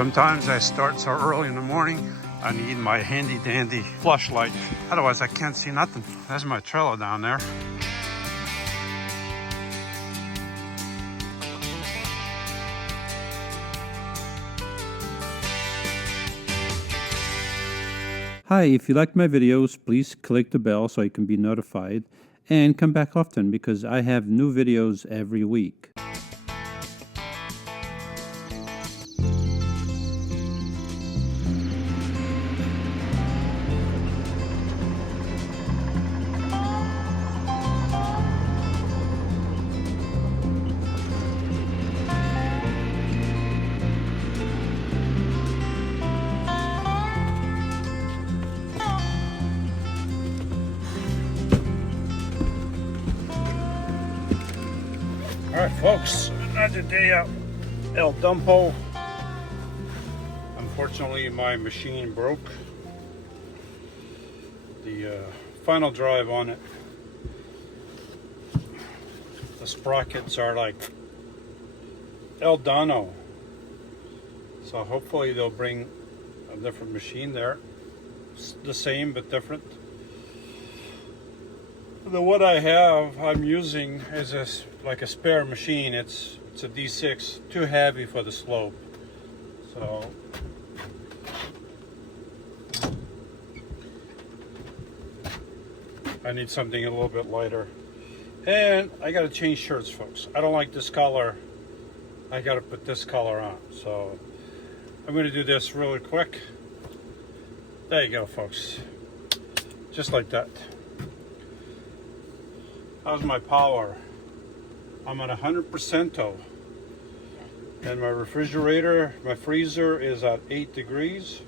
Sometimes I start so early in the morning, I need my handy dandy flashlight. Otherwise I can't see nothing. There's my trailer down there. Hi, if you like my videos, please click the bell so you can be notified. And come back often because I have new videos every week. Alright folks, another day out El Dumpo. Unfortunately my machine broke. The final drive on it, the sprockets are like El Dono. So hopefully they'll bring a different machine there. It's the same but different. The what I have, I'm using is like a spare machine. It's a D6, too heavy for the slope. So I need something a little bit lighter. And I gotta change shirts, folks. I don't like this color. I gotta put this color on. So I'm gonna do this really quick. There you go, folks. Just like that. How's my power? I'm at 100%. And my refrigerator, my freezer is at 8 degrees.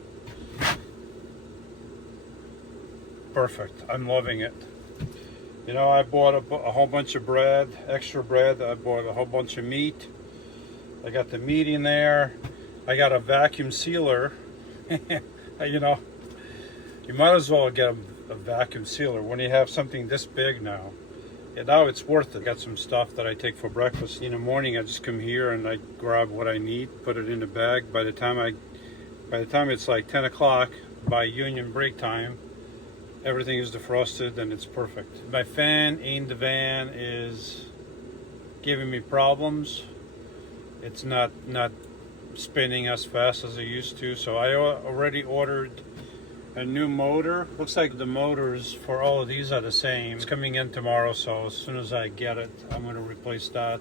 Perfect. I'm loving it. You know, I bought a whole bunch of bread, extra bread. I bought a whole bunch of meat. I got the meat in there. I got a vacuum sealer. You know, you might as well get a vacuum sealer when you have something this big now. And now it's worth it. Got some stuff that I take for breakfast. In the morning I just come here and I grab what I need, put it in the bag. By the time it's like 10 o'clock by union break time, everything is defrosted and it's perfect. My fan in the van is giving me problems. It's not spinning as fast as it used to. So I already ordered a new motor. Looks like the motors for all of these are the same. It's coming in tomorrow, so as soon as I get it, I'm going to replace that.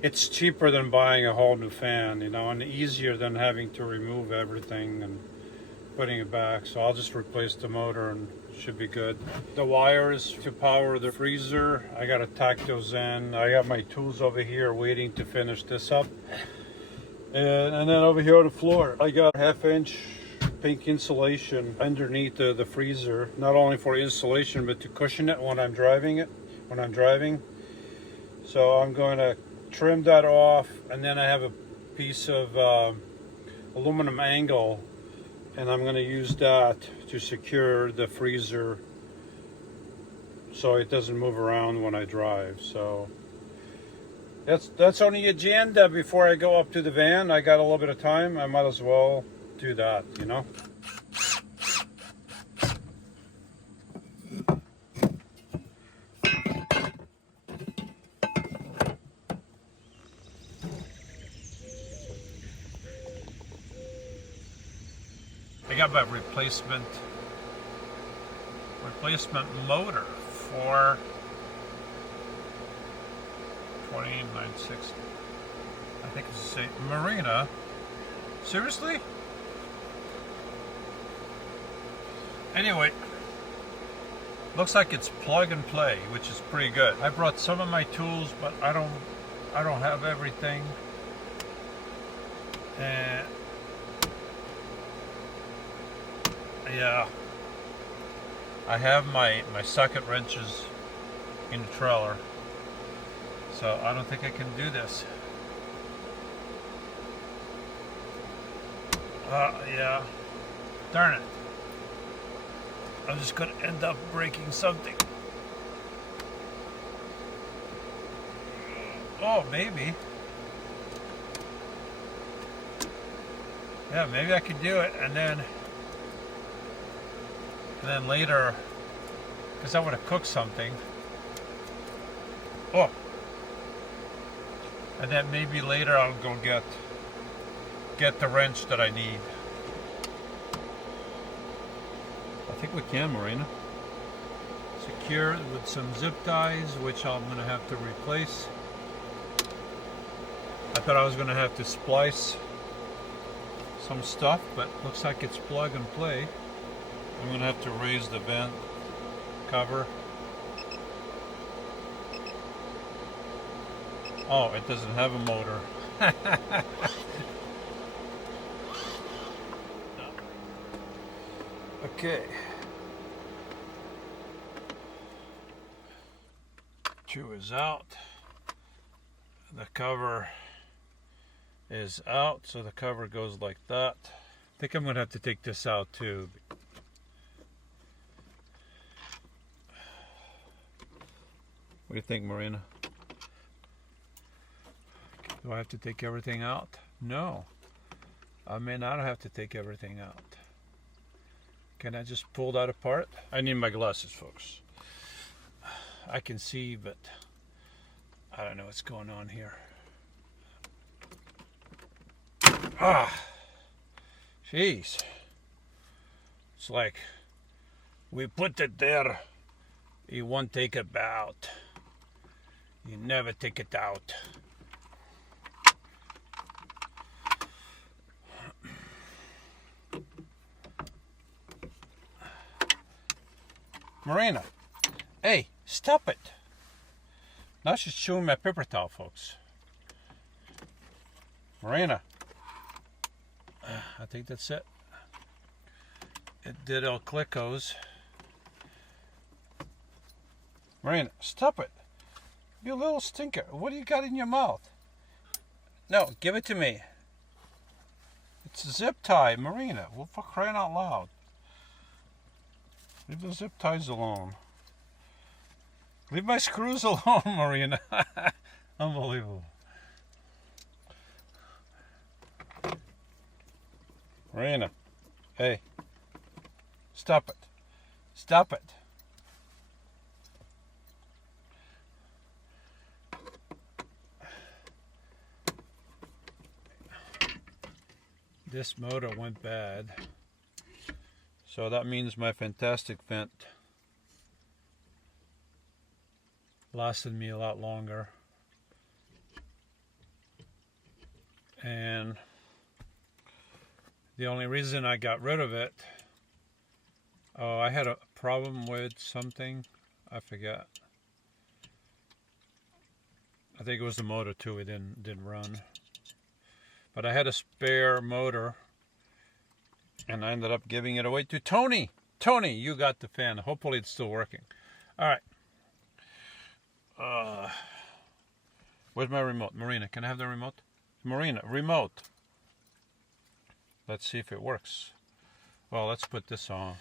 It's cheaper than buying a whole new fan, you know, and easier than having to remove everything and putting it back. So I'll just replace the motor and it should be good. The wires to power the freezer, I got to tack those in. I got my tools over here waiting to finish this up. And then over here on the floor, I got 1/2 inch pink insulation underneath the freezer, not only for insulation but to cushion it when I'm driving. So I'm going to trim that off, and then I have a piece of aluminum angle, and I'm going to use that to secure the freezer so it doesn't move around when I drive. So that's on the agenda before I go up to the van. I got a little bit of time. I might as well do that, you know. I got my replacement motor for $29.60. I think it's the same. Marina. Seriously? Anyway, looks like it's plug and play, which is pretty good. I brought some of my tools, but I don't have everything. And yeah, I have my socket wrenches in the trailer, so I don't think I can do this. Yeah, darn it. I'm just going to end up breaking something. Oh, maybe. Yeah, maybe I could do it, and then later, because I want to cook something. Oh, and then maybe later I'll go get the wrench that I need. I think we can, Marina. Secure with some zip ties, which I'm going to have to replace. I thought I was going to have to splice some stuff, but looks like it's plug and play. I'm going to have to raise the vent cover. Oh, it doesn't have a motor. Okay. Chew is out. The cover is out, so the cover goes like that. I think I'm going to have to take this out too. What do you think, Marina? Do I have to take everything out? No. I may not have to take everything out. Can I just pull that apart? I need my glasses, folks. I can see, but I don't know what's going on here. Ah, jeez. It's like we put it there. You won't take it out. You never take it out. Marina, hey, stop it. Now she's chewing my paper towel, folks. Marina, I think that's it. It did El Clicos. Marina, stop it. You little stinker. What do you got in your mouth? No, give it to me. It's a zip tie, Marina. Well, for crying out loud. Leave the zip ties alone. Leave my screws alone, Marina. Unbelievable. Marina, hey. Stop it. Stop it. This motor went bad. So that means my fantastic vent lasted me a lot longer. And the only reason I got rid of it, I had a problem with something, I forget. I think it was the motor too, it didn't run. But I had a spare motor, and I ended up giving it away to Tony. Tony, you got the fan. Hopefully it's still working. All right. Where's my remote? Marina, can I have the remote? Marina, remote. Let's see if it works. Well, let's put this on.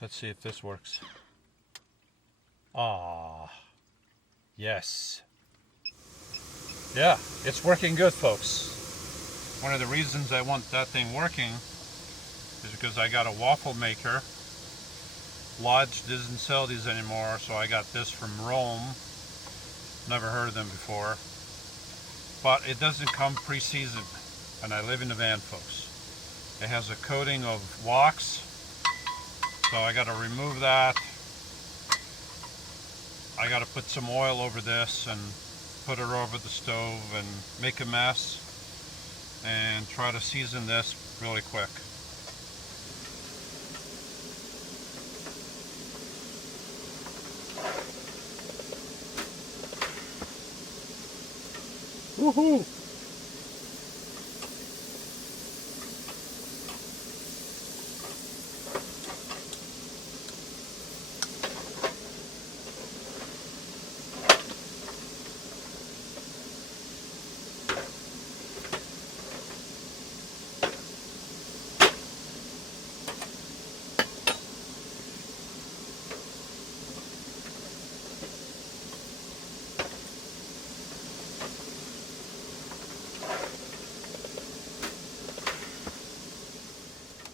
Let's see if this works. Ah, yes. Yeah, it's working good, folks. One of the reasons I want that thing working is because I got a waffle maker. Lodge doesn't sell these anymore, so I got this from Rome. Never heard of them before. But it doesn't come pre-seasoned, and I live in a van, folks. It has a coating of wax, so I got to remove that. I got to put some oil over this and put it over the stove and make a mess and try to season this really quick. Woohoo!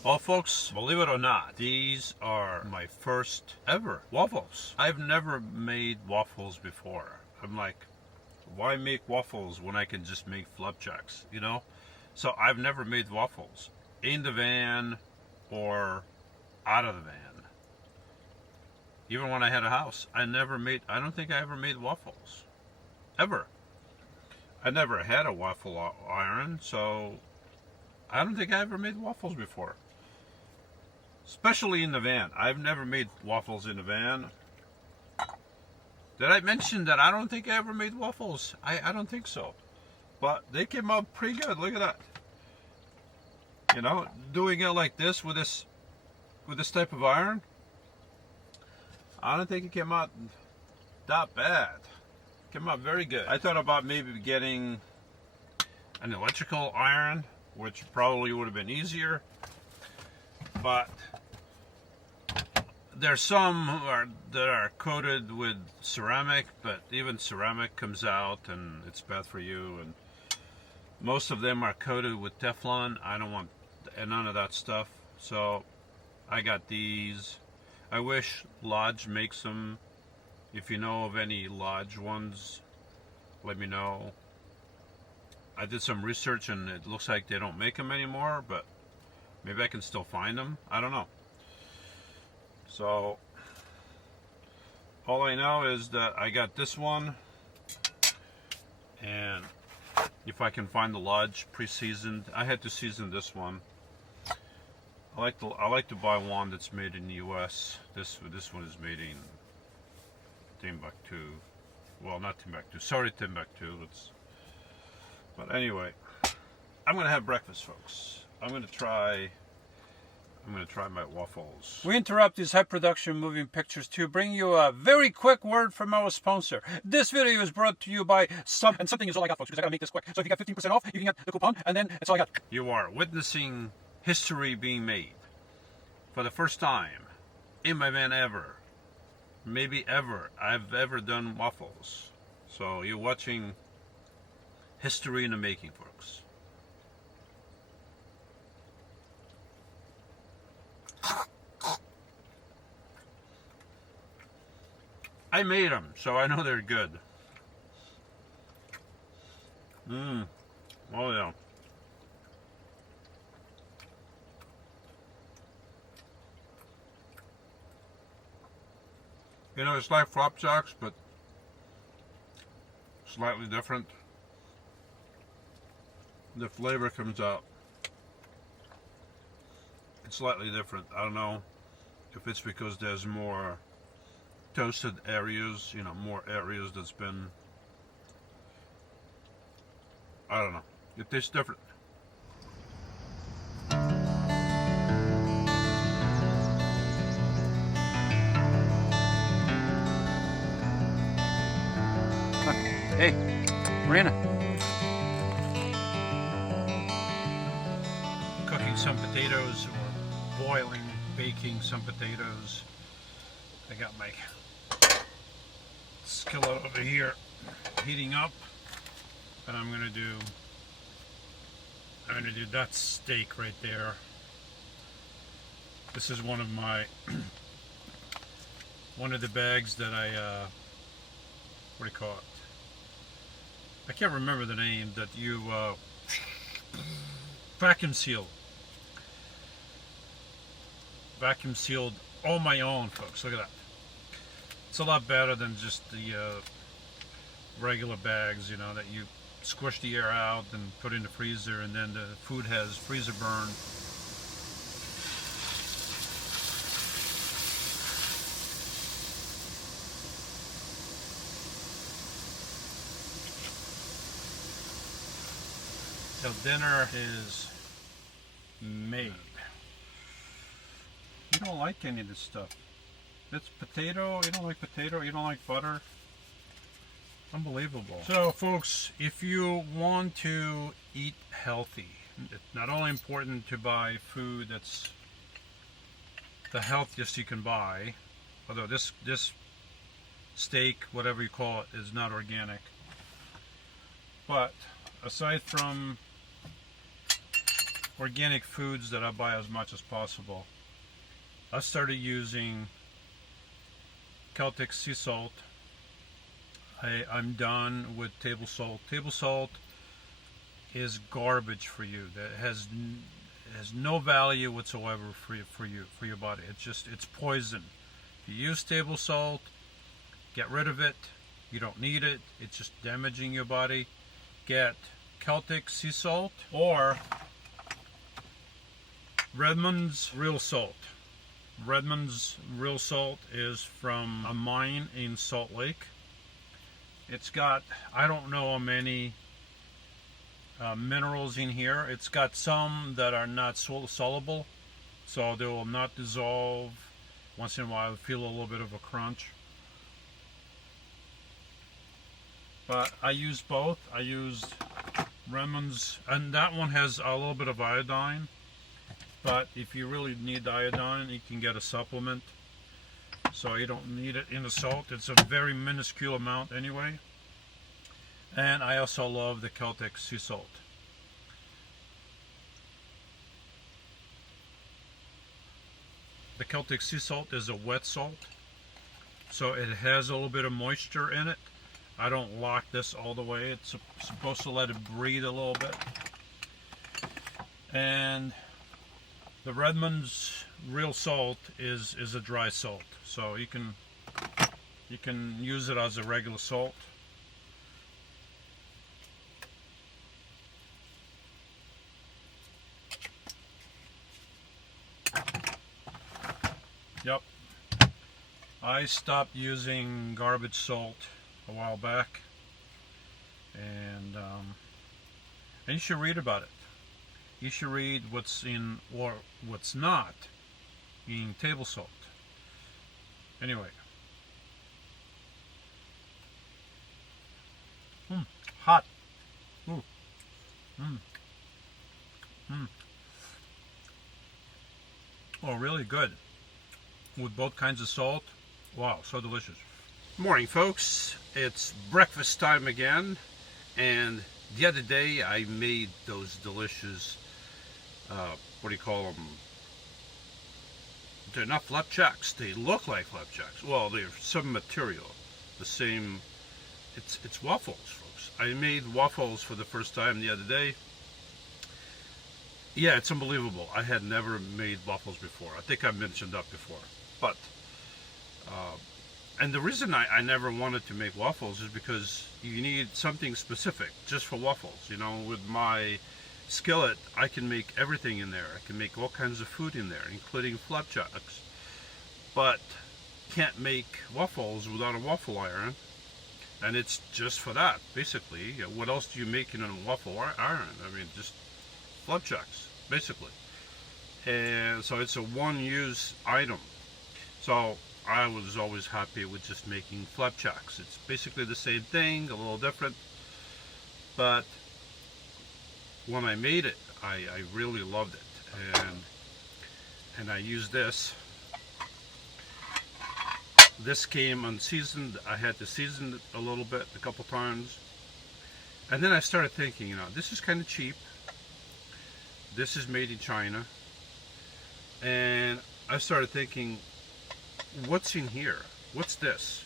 Well, folks, believe it or not, these are my first ever waffles. I've never made waffles before. I'm like, why make waffles when I can just make flapjacks, you know? So I've never made waffles in the van or out of the van. Even when I had a house, I don't think I ever made waffles. Ever. I never had a waffle iron, so I don't think I ever made waffles before. Especially in the van. I've never made waffles in the van. Did I mention that I don't think I ever made waffles? I don't think so. But they came out pretty good. Look at that. You know, doing it like this with this type of iron, I don't think it came out that bad. It came out very good. I thought about maybe getting an electrical iron, which probably would have been easier. But there's some that are coated with ceramic, but even ceramic comes out and it's bad for you. And most of them are coated with Teflon. I don't want none of that stuff. So I got these. I wish Lodge makes them. If you know of any Lodge ones, let me know. I did some research and it looks like they don't make them anymore, but maybe I can still find them. I don't know. So all I know is that I got this one, and if I can find the Lodge pre-seasoned, I had to season this one. I like to buy one that's made in the U.S. This one is made in Timbuktu. Well, not Timbuktu. Sorry, Timbuktu. But anyway, I'm gonna have breakfast, folks. I'm gonna try my waffles. We interrupt these high production moving pictures to bring you a very quick word from our sponsor. This video is brought to you by something is all I got, folks, because I gotta make this quick. So if you got 15% off, you can get the coupon, and then that's all I got. You are witnessing history being made for the first time in my van ever. Maybe ever I've ever done waffles. So you're watching history in the making, folks. I made them, so I know they're good. Oh yeah. You know, it's like flapjacks, but slightly different. The flavor comes out. It's slightly different. I don't know if it's because there's more toasted areas, you know, more areas that's been, I don't know. It tastes different. Hey, Marina. Cooking some potatoes, or boiling, baking some potatoes. I got my skillet over here heating up, and I'm gonna do that steak right there. This is one of my one of the bags that I what do you call it? I can't remember the name that you vacuum sealed all my own, folks. Look at that. It's a lot better than just the regular bags, you know, that you squish the air out and put in the freezer, and then the food has freezer burn. So dinner is made. You don't like any of this stuff. It's potato. You don't like potato. You don't like butter. Unbelievable. So folks, if you want to eat healthy, it's not only important to buy food that's the healthiest you can buy, although this steak, whatever you call it, is not organic, but aside from organic foods that I buy as much as possible. I started using Celtic sea salt. I'm done with table salt. Table salt is garbage for you. That has no value whatsoever for your body. It's poison. If you use table salt, get rid of it. You don't need it. It's just damaging your body. Get Celtic sea salt or Redmond's real salt. Redmond's real salt is from a mine in Salt Lake. It's got, I don't know how many minerals in here. It's got some that are not soluble, so they will not dissolve. Once in a while, feel a little bit of a crunch. But I used both. I used Redmond's, and that one has a little bit of iodine. But if you really need iodine, you can get a supplement. So you don't need it in the salt. It's a very minuscule amount anyway. And I also love the Celtic sea salt. The Celtic sea salt is a wet salt, so it has a little bit of moisture in it. I don't lock this all the way. It's supposed to let it breathe a little bit. And the Redmond's real salt is a dry salt, so you can use it as a regular salt. Yep. I stopped using garbage salt a while back, and you should read about it. You should read what's in or what's not in table salt. Anyway. Hot. Ooh. Oh, really good. With both kinds of salt. Wow, so delicious. Morning, folks. It's breakfast time again, and the other day I made those delicious what do you call them? They're not flapjacks. They look like flapjacks. Well, they're some material. The same. It's waffles, folks. I made waffles for the first time the other day. Yeah, it's unbelievable. I had never made waffles before. I think I mentioned that before. But and the reason I never wanted to make waffles is because you need something specific just for waffles. You know, with my skillet, I can make everything in there. I can make all kinds of food in there, including flapjacks. But can't make waffles without a waffle iron. And it's just for that, basically. What else do you make in a waffle iron? I mean, just flapjacks, basically. And so it's a one-use item. So I was always happy with just making flapjacks. It's basically the same thing, a little different. But when I made it, I really loved it. And I used this. This came unseasoned. I had to season it a little bit, a couple times. And then I started thinking, you know, this is kind of cheap. This is made in China. And I started thinking, what's in here? What's this?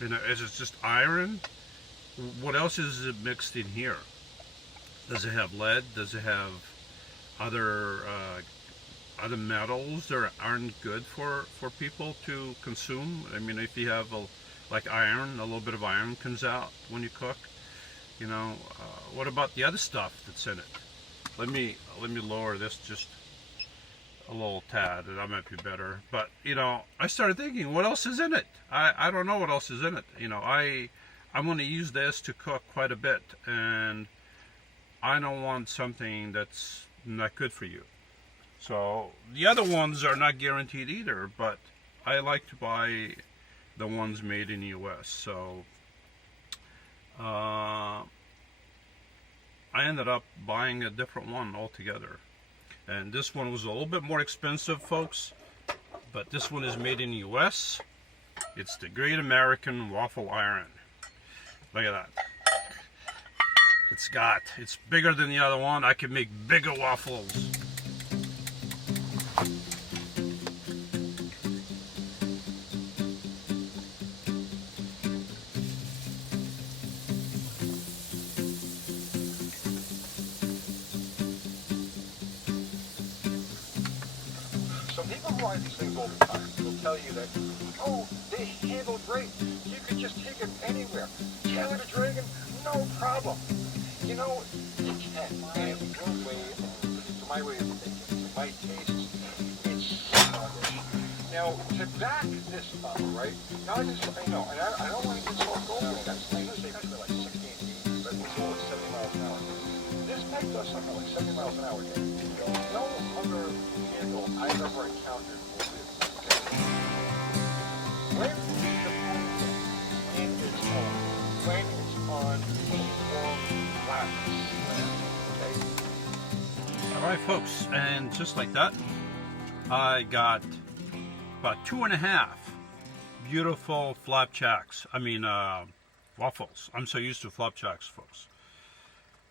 You know, is it just iron? What else is it mixed in here? Does it have lead? Does it have other metals that aren't good for people to consume? I mean, if you have like iron, a little bit of iron comes out when you cook. You know, what about the other stuff that's in it? Let me lower this just a little tad, and that might be better. But you know, I started thinking, what else is in it? I don't know what else is in it. You know, I'm going to use this to cook quite a bit, and I don't want something that's not good for you. So the other ones are not guaranteed either, but I like to buy the ones made in the US. So I ended up buying a different one altogether. And this one was a little bit more expensive, folks, but this one is made in the US. It's the Great American Waffle Iron. Look at that. it's got. It's bigger than the other one. I can make bigger waffles. So people who buy these things all the time will tell you that, oh, they handle great. You could just take it anywhere. Tail it a dragon, no problem. You know, you can. And one way, to my way of thinking, to my taste, it's sluggish. Now, to back this up, right? Now I know, and I don't want to get so going. That's like, they for like 16 feet, but it's all at 70 miles an hour. This bike does something like 70 miles an hour. No other handle I've ever encountered will do. When it's on warm flatness, okay? All right, folks, and just like that, I got about 2.5 beautiful flapjacks. I mean, waffles. I'm so used to flapjacks, folks.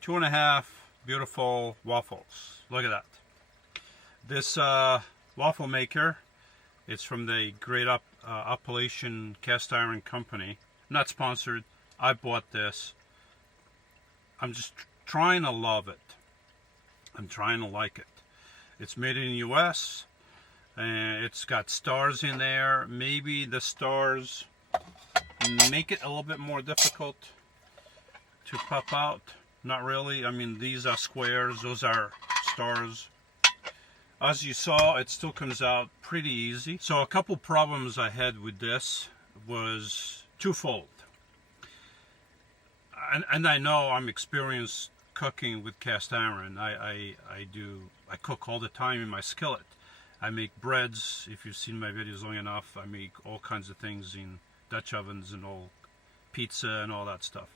2.5 beautiful waffles. Look at that. This waffle maker, it's from the Great Appalachian Cast Iron Company. Not sponsored. I bought this. I'm just trying to love it. I'm trying to like it. It's made in the U.S. and it's got stars in there. Maybe the stars make it a little bit more difficult to pop out. Not really. I mean, these are squares. Those are stars. As you saw, it still comes out pretty easy. So a couple problems I had with this was twofold. And I know I'm experienced cooking with cast iron. I cook all the time in my skillet. I make breads. If you've seen my videos long enough, I make all kinds of things in Dutch ovens and all pizza and all that stuff.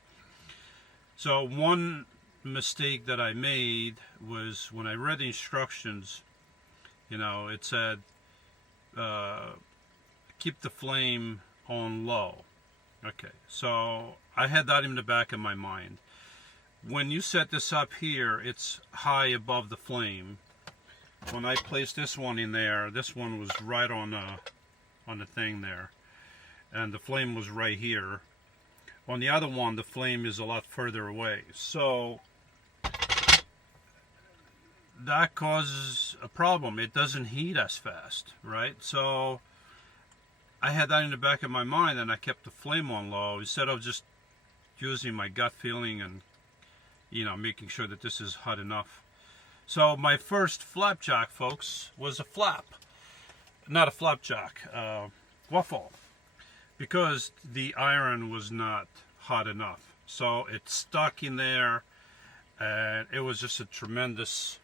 So one mistake that I made was when I read the instructions, you know, it said keep the flame on low. Okay, so I had that in the back of my mind. When you set this up here, it's high above the flame. When I placed this one in there, this one was right on the thing there, and the flame was right here. On the other one, the flame is a lot further away. So that causes a problem. It doesn't heat as fast, right? So I had that in the back of my mind, and I kept the flame on low instead of just using my gut feeling and, you know, making sure that this is hot enough. So my first flapjack, folks, was a flap. Not a flapjack, waffle. Because the iron was not hot enough. So it stuck in there, and it was just a tremendous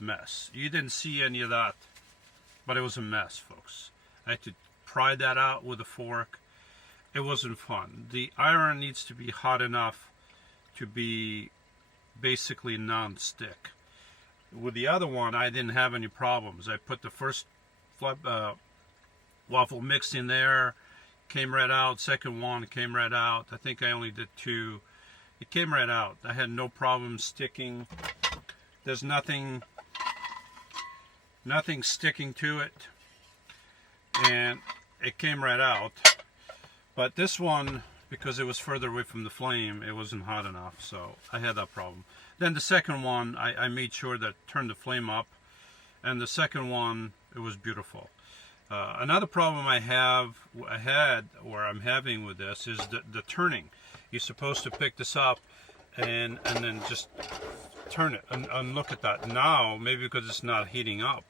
mess. You didn't see any of that, but it was a mess, folks. I had to pry that out with a fork. It wasn't fun. The iron needs to be hot enough to be basically non-stick. With the other one, I didn't have any problems. I put the first waffle mix in there, came right out. Second one came right out. I think I only did 2. It came right out. I had no problem sticking. There's nothing sticking to it, and it came right out. But this one, because it was further away from the flame, it wasn't hot enough, so I had that problem. Then the second one, I made sure that turned the flame up, and the second one, it was beautiful. Another problem I'm having with this is the turning. You're supposed to pick this up and then just turn it, and look at that. Now, maybe because it's not heating up,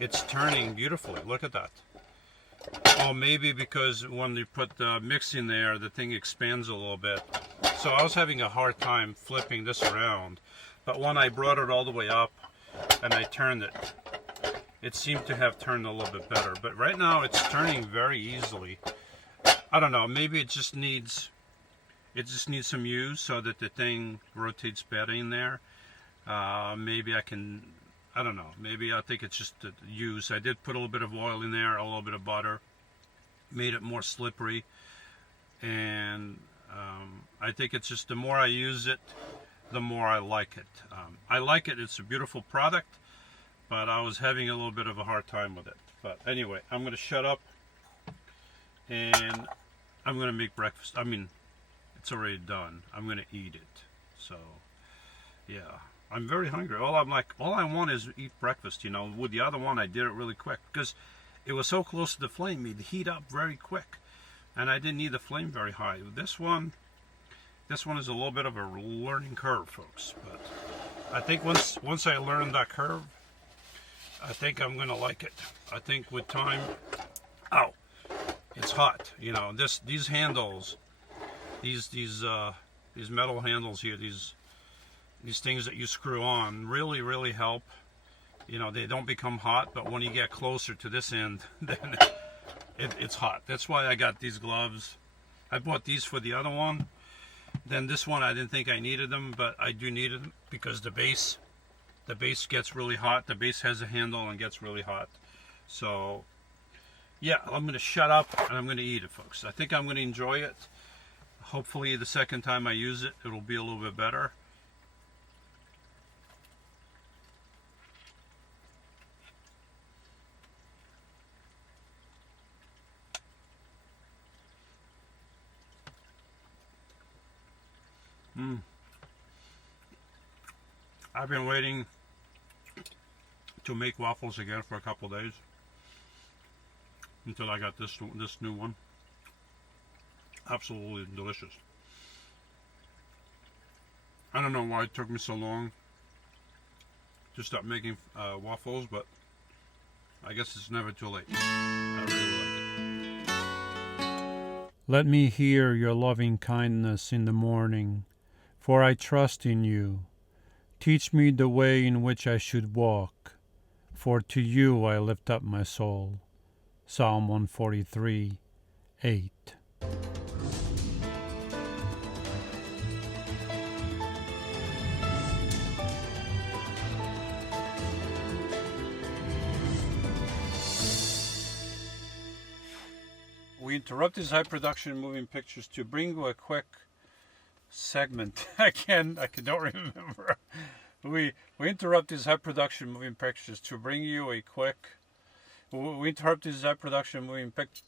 it's turning beautifully. Look at that. Or maybe because when you put the mix in there, the thing expands a little bit. So I was having a hard time flipping this around. But when I brought it all the way up and I turned it, it seemed to have turned a little bit better. But right now it's turning very easily. I don't know, maybe it just needs some use so that the thing rotates better in there. Maybe I don't know, maybe I think it's just the use. I did put a little bit of oil in there, a little bit of butter, made it more slippery, and I think it's just the more I use it, the more I like it. I like it. It's a beautiful product, but I was having a little bit of a hard time with it. But anyway, I'm going to shut up and I'm going to make breakfast. I mean, it's already done. I'm going to eat it. So, yeah. I'm very hungry. All I want is eat breakfast, you know. With the other one, I did it really quick because it was so close to the flame. It'd heat up very quick, and I didn't need the flame very high. This one is a little bit of a learning curve, folks. But I think once I learn that curve, I think I'm gonna like it. I think with time, it's hot. You know, these handles, these metal handles here, these things that you screw on really help. You know, they don't become hot, but when you get closer to this end, then it's hot. That's why I got these gloves. I bought these for the other one. Then this one, I didn't think I needed them, but I do need them because the base gets really hot. The base has a handle and gets really hot. So, yeah, I'm going to shut up and I'm going to eat it, folks. I think I'm going to enjoy it. Hopefully the second time I use it, it'll be a little bit better. I've been waiting to make waffles again for a couple days until I got this new one. Absolutely delicious. I don't know why it took me so long to start making waffles, but I guess it's never too late. I really like it. Let me hear your loving kindness in the morning, for I trust in you. Teach me the way in which I should walk, for to you I lift up my soul. Psalm 143, 8. We interrupt these high production moving pictures to bring you a quick segment. I don't remember. We interrupt these high production moving pictures to bring you a quick. We interrupt these high production moving pictures.